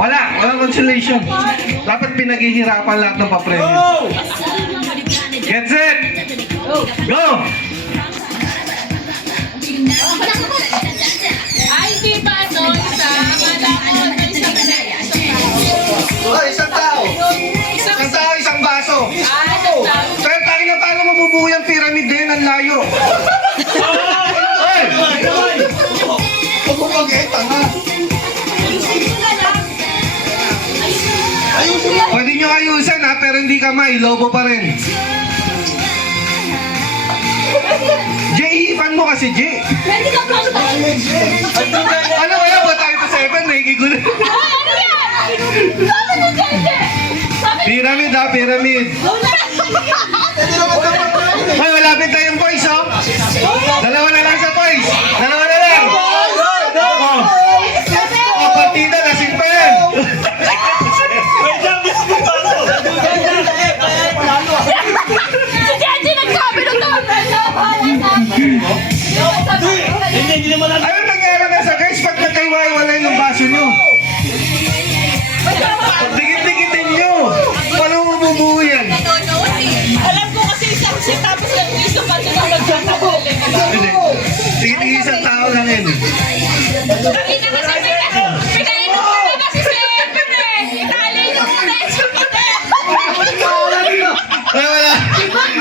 Walang consolation. Dapat pinaghihirapan lahat ng papremyo. Get set! Go! Ay, di ba ito? Isang tao. Isang baso. Pero tayo na paano mabubuo yung pyramid din? Ang layo. Ay! Pagpapageta nga. Pwede nyo ayusin ha, pero hindi kamay. Lobo pa rin. Jay, hipan mo kasi, Jay. Pwede ka pa ba? Ano kaya ba tayo sa 7? Nakikigulo. Ay, ano yan? Sabi mo, Jende! Pyramid ha, pyramid. Ay, malapit tayong boys, oh. Dalawa na lang sa boys. Dalawa na lang. Oh, partida, lasing pa yan. Si Jende nagsabi nung Ano nangyari na sa guys pag nagkaiwalay ng baso nyo? Dikit-dikitin nyo. Paano mabubuo yan? Alam ko kasi isang siya tapos nag-iso pa siya nang nagkakahuli. Hindi. Dikit-dikit isang tao lang yan. Kanina kasi pinainom ko na kasi si Evan eh. Itali nyo muna yung sumite. Ay, wala.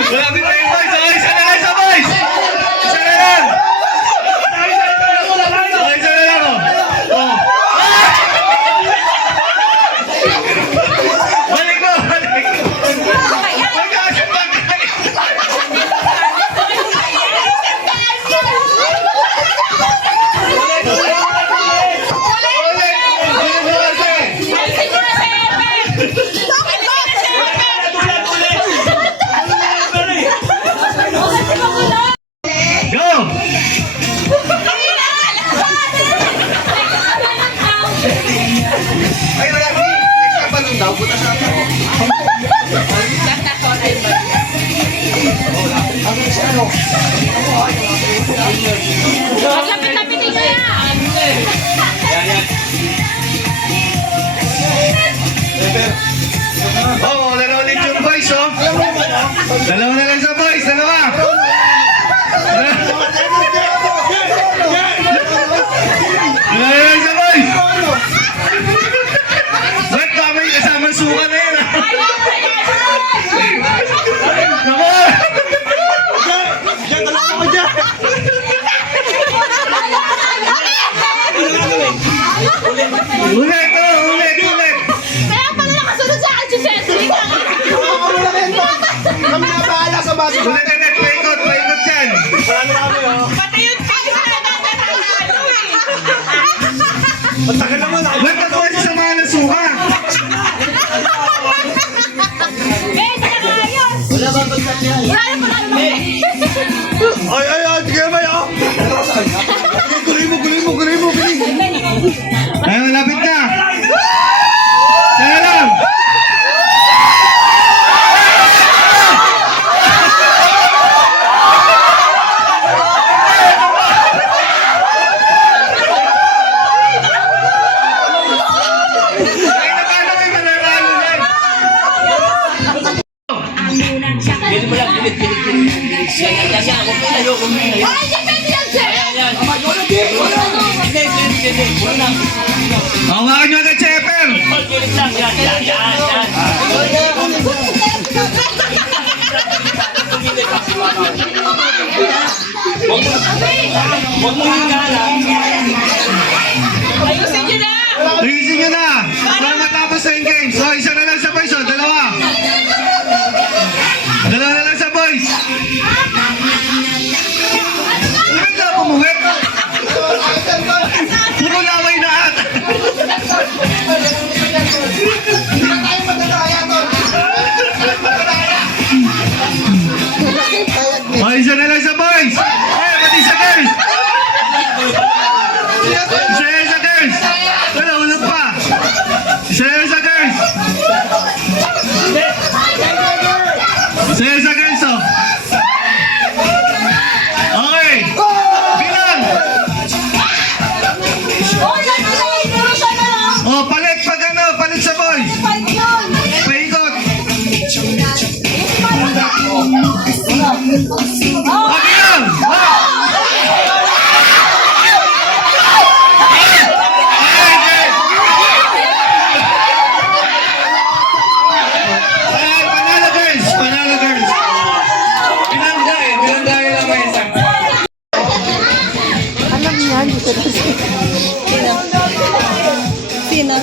Malapit tayong boys. Oh, isa na lang sa boys. Isa na lang. Oh, isa na lang. Oh. Balik mo. Balik. Ay, wala. Next up, balon daw. Buta sa ako. Lapit-lapitin nyo yan. Oh, dalawa ulit yung boys, oh. Dalawa na lang sa boys, dalawa. Dalawa na lang sa boys. Ba't kamay kasama suka na yan, ah? Naku! Ulit, oh, ulit. Kaya pala nakasunod sa akin si Cedric. Kami na bahala sa baso. Ulit, paikot yan. Pati yung tingin na natatalo eh. Matagal naman. Ba't ako kasi samahan ng suka? Eh, nakayos. Wala ba pagkakayos? Wala na pala naman. Ay, sige ba yun? Gulay mo. Ay, malapit na. Sana lang. Ay, nakano may mananalo yan. Ay, depende yan, Sir. Hawakan nyo agad, Cheper. Ayusin nyo na. Ayusin nyo na. Para matapos na yung game. So, isa na lang sa boys, oh. Dalawa. Dalawa na lang sa boys. Ano ka pumuwi? Puro laway na at. Oh, isa na lang sa boys. Ay, pati sa girls. Palit pag ano, palit sa boy. Paikot. Okay lang. Panalo girls. Panalo girls. Binanggay lang may isa. Alam niya, hindi ko na Sino?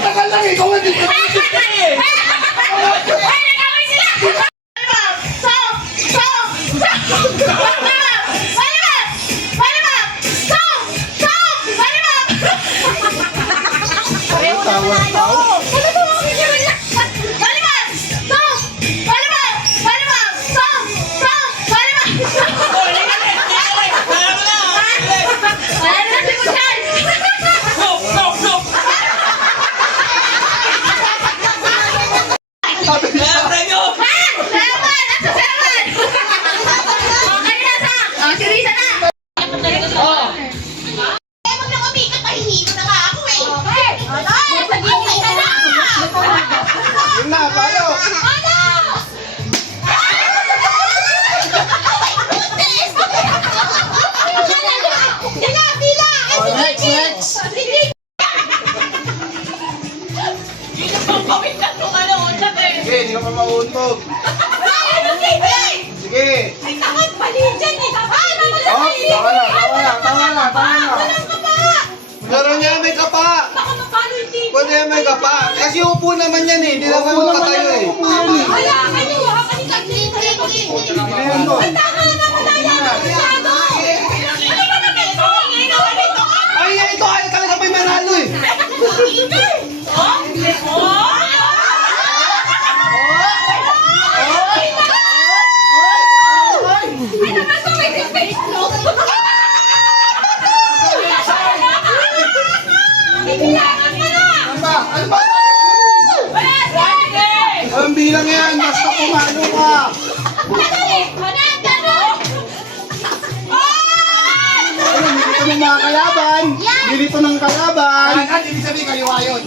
Tagal lang ikaw hindi ka. Yun na, paano? Next. Sige, hindi ka pa mauuntog. Sige. Tama na. Pero niya may kapa. Pwede may kapa. Kasi upo naman yan eh. Hindi naman makatayo eh. Ay, ito ay talaga may manalo eh. Ano ba? Ang bilang yan, basta pumalo ka. Dito ng mga kalaban. Dito ng kalaban. Hindi sabihin kaliwa yun.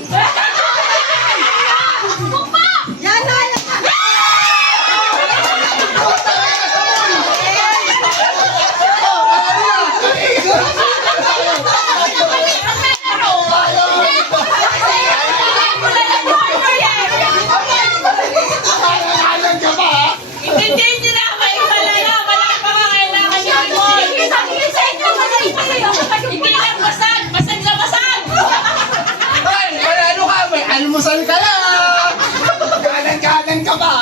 Almusal ka lang! Ganan ka ba?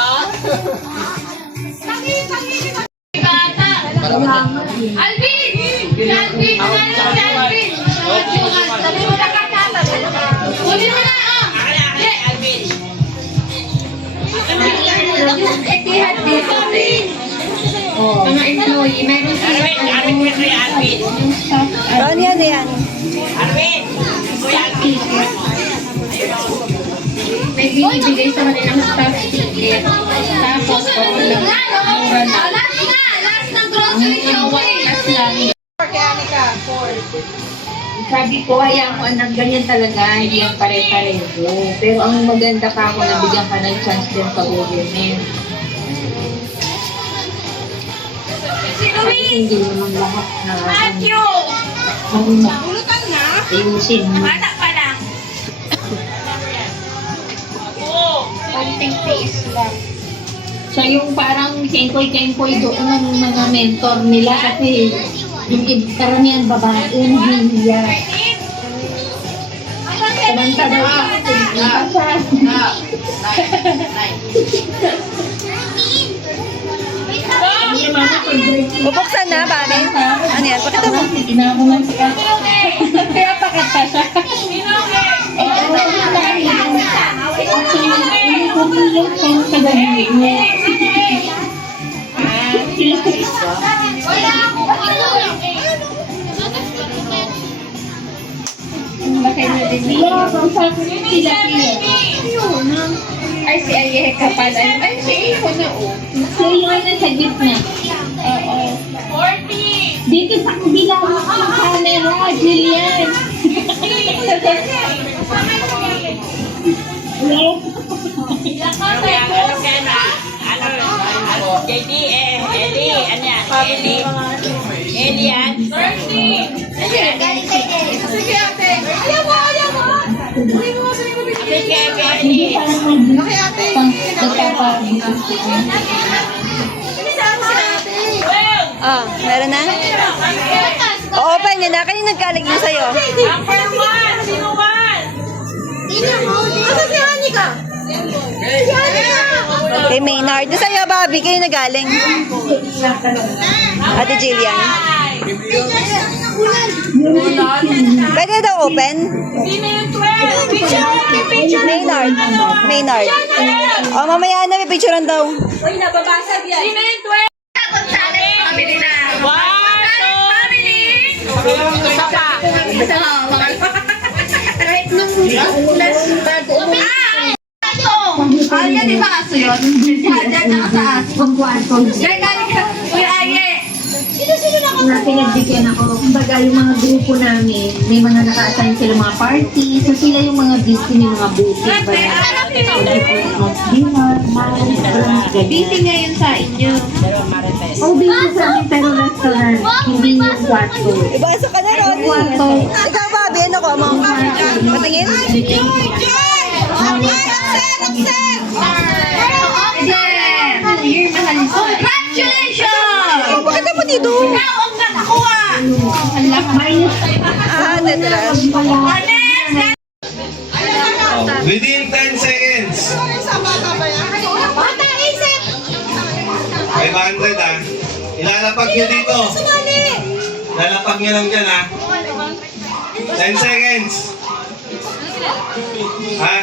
Alvin! Kunin mo na, Alvin! Etihad dito. Mga employee, meron Ano yan? may binibigay sa kanilang staff ticket. Tapos, mura na. Last ng grocery shopping. Last lang. Sabi ko, hayaan mo anak, ganyan talaga, hindi yan pare-pareho. Pero ang maganda pa ako, nabigyan ka ng chance din sa government. Kasi hindi naman lahat na Bulutan na. ayusin mo. Bata pa lang. Konting tiis lang. Siya yung parang kengkoy-kengkoy doon ng mga mentor nila kasi yung karamihan babae, hindi yan. Kumanta daw siya. Bubuksan na, Bani? Ano yan? Pakita mo. Inakunan siya. Kaya pakita siya. Ay, si Ayehe ka pala. Ay, si Iho na o. Si Iho na sa gitna. Dito sa kabila ng camera, Jillian. JD, Eli, ano yan? Eli yan. Hindi pa naman Ah, meron na? O-open nyo na. Kayo nagkalig na sa'yo. Number 1, sino man? Kay Maynard. Doon sa'yo, Bobby. Kayo nagaling. Ate Jillian. Pwede daw open? Sino yung 12? Picture, may picture. Maynard. Maynard. O, mamaya na. May picturean daw. Uy, nababasag yan. Sino yung 12? Family na. 1, 2. Isa pa. Kahit nung ulas bago Alia, di ba aso yun? Si Hajar na sa aso. Ang kwarto. Kaya galing ka, Kuya Aye. Sino na ako? pinagbigyan ako. Kumbaga, yung mga grupo namin, may mga naka-assign sila mga party. So, sila yung mga busy ng mga booking. Busy ngayon sa inyo. Oh, busy sa amin, pero restaurant. Hindi yung kwarto. Ibasa ka na, Rodney. Kwarto. Ikaw, Bobby. Ano ko mo? Patingin? Congratulations! Oh, bakit ako dito? Ikaw ang nakakuha! Ah, tetras. Within 10 seconds. 500 ah. Ilalapag nyo dito. Ilalapag nyo lang dyan ah. 10 seconds. Ha?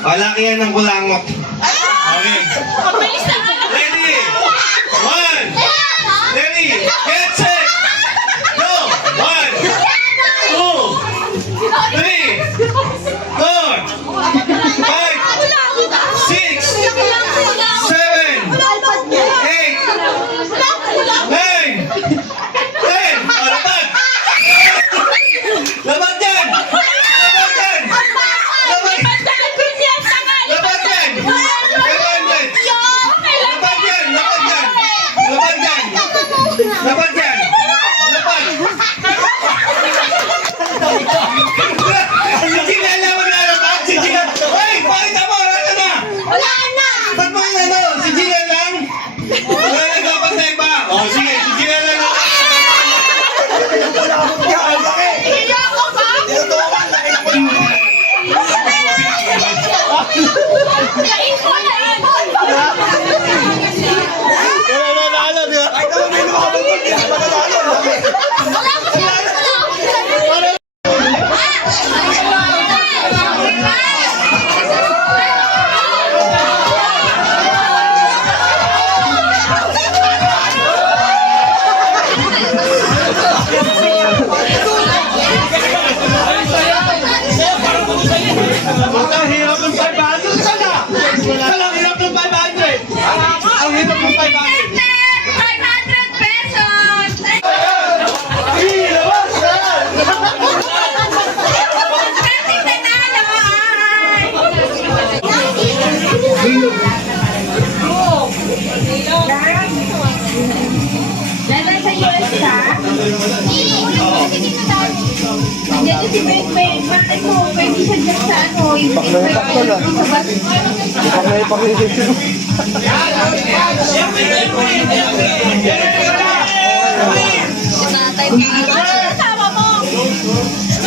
Palaki yan ng kulangot. Okay. Ready? 1. Ready? Get set! Go! 1, 2, 3, 4, 5, 6, 7, 8, 9, 10. Lapag! Lapag dyan! Lapag dyan! Lapag! Lapag dyan! 500! Lapag dyan! Lapag dyan! Lapag dyan! Lapag dyan! Lapag! Si Gina lang maglalapag! Si Gina! Hoy! Pakita mo! Ano na? Wala na! Ba't mo ano? Si Gina lang? Wala na dapat na iba! O sige, si Gina lang ako! Niloko ba? Naipon! Nanalo, di ba? Ay, naman may lumakabot. Wala ko siya! Wala ko siya! Ang hirap ng 500 sana! Ang hirap ng 500! Ang hirap ng 500! 500 pesos! Ilabas na! Dating nanalo ay... Laban sa US ka? Dito si Ben, bakit mo? Pwede siya dyan sa ano? Paklo lang.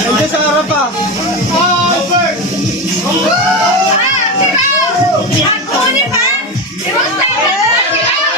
Nandiyan sa harap pa. Ah, si Rose! Ako ni ba? Si Rose tayo na! Si Rose!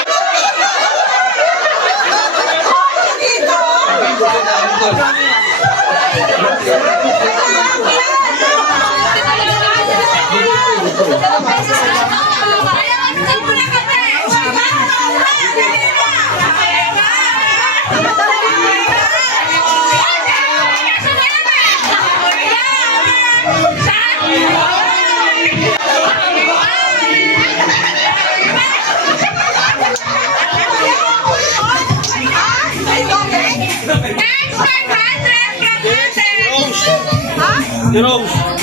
Si Rose.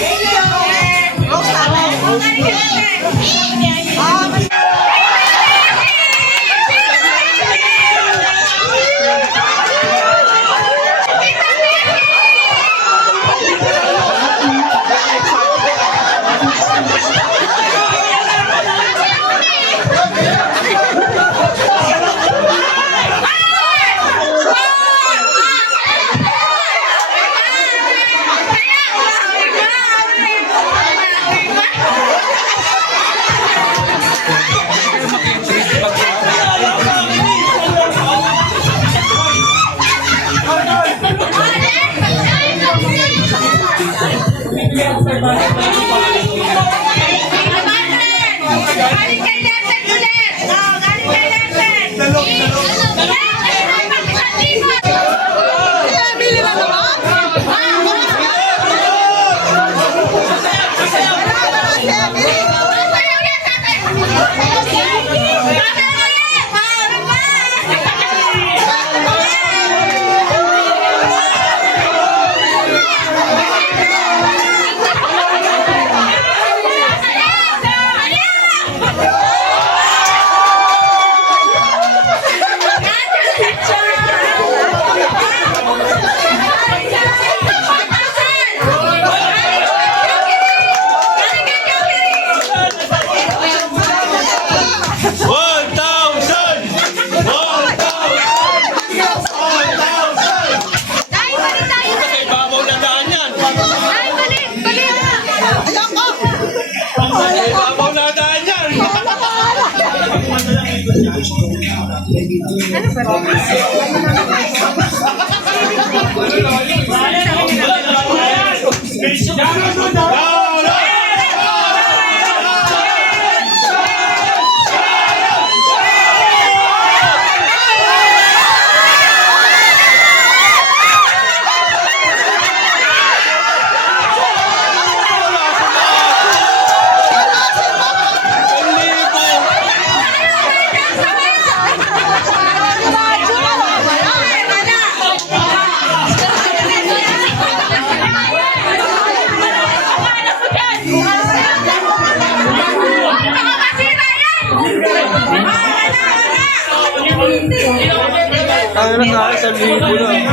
Ano na, 1,000 na.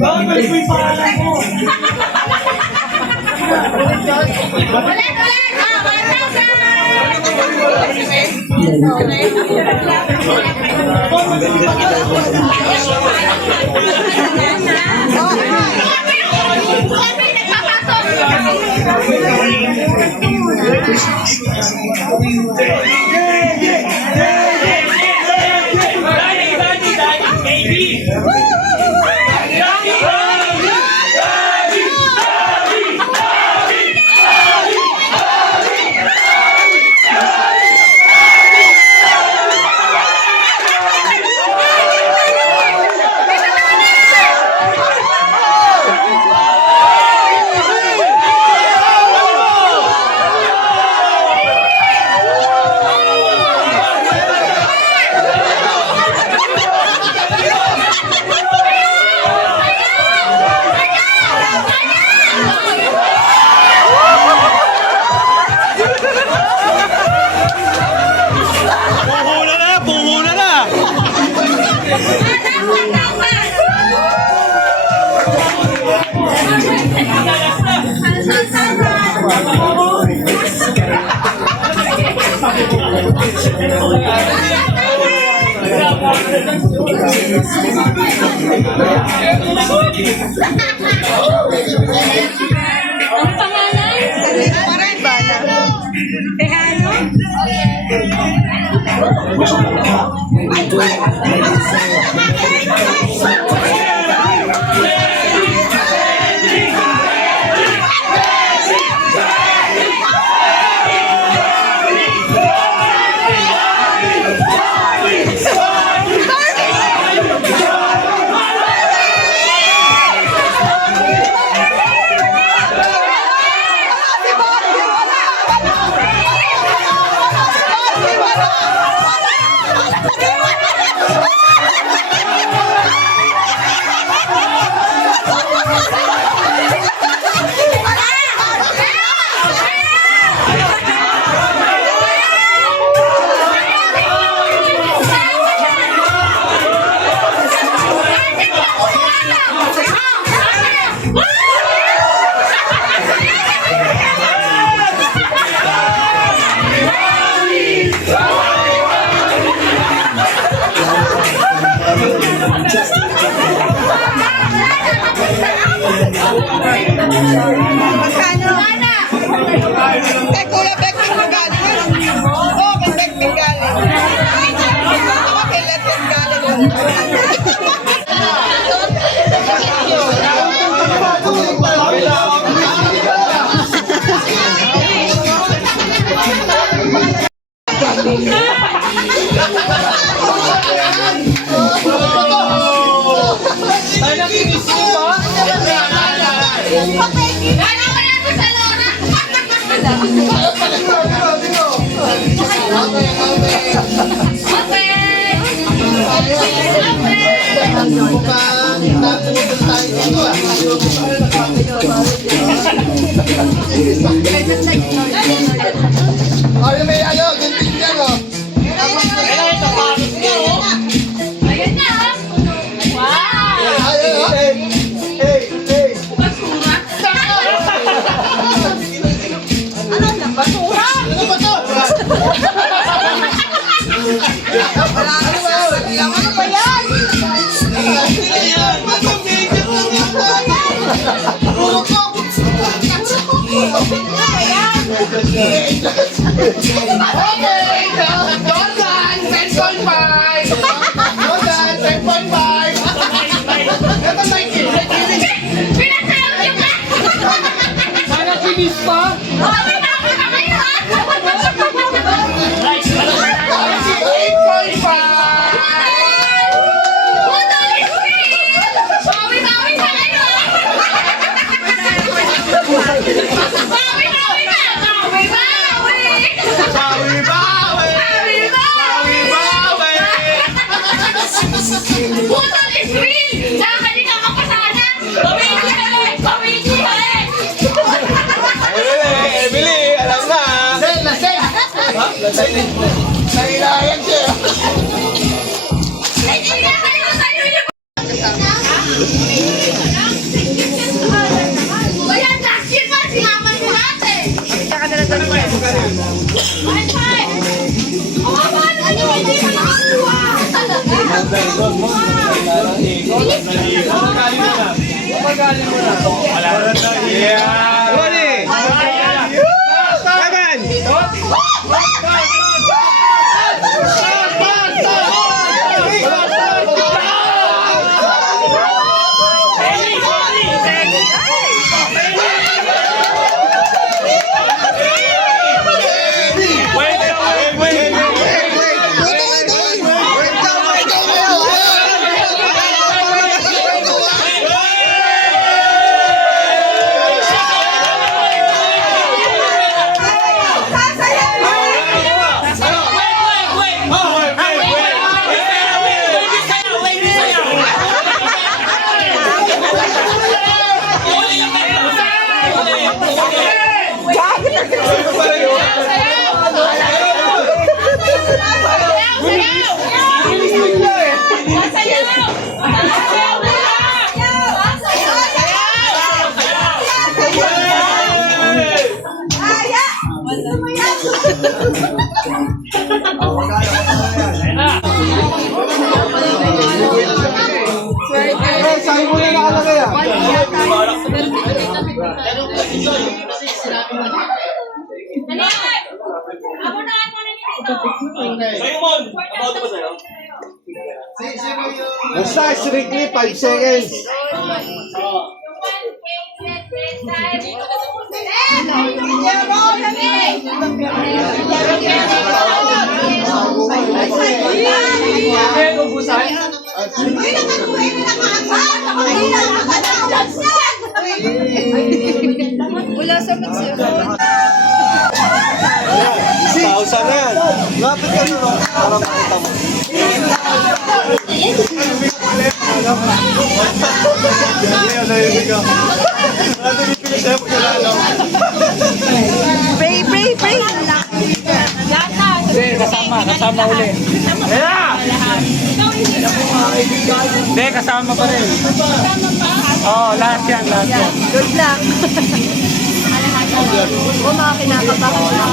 Wala! Ay, nakinis ko ba? Ano ka na sa Lora? Ayun na. Wow! Pinasayaw niyo ka! Sana kinis pa? Okay na ako na kayo, ha? Putol screen! Bawi-bawi na kayo, ha? Bawi-bawi na! Bawi-bawi! Bawi-bawi! Bawi-bawi! Putol screen! Nakakali ka kapasana! Bawi-bawi! Bawi-bawi! Emily, alam na. Ay, hindi na kayo sa'yo yung... Kaya Jackson pa, singaman mo natin! Wi-Fi! Oo, paano ka naman hindi mo nakakuha? Talaga? Magaling mo na. Wala na. Yeah! Uli! Kagan! Sabi mo na nakalagay ah. Basta, strictly 5 seconds. Wala sa magsiro. Pausa na yan. Lapit ka na para makita mo. Pray, pray, pray. Kasama uli. Hindi, kasama pa rin. Oo, lahat yan. Good luck. O, mga kinakabahan.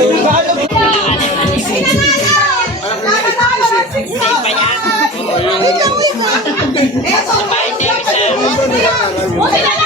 Wait lang, wait lang.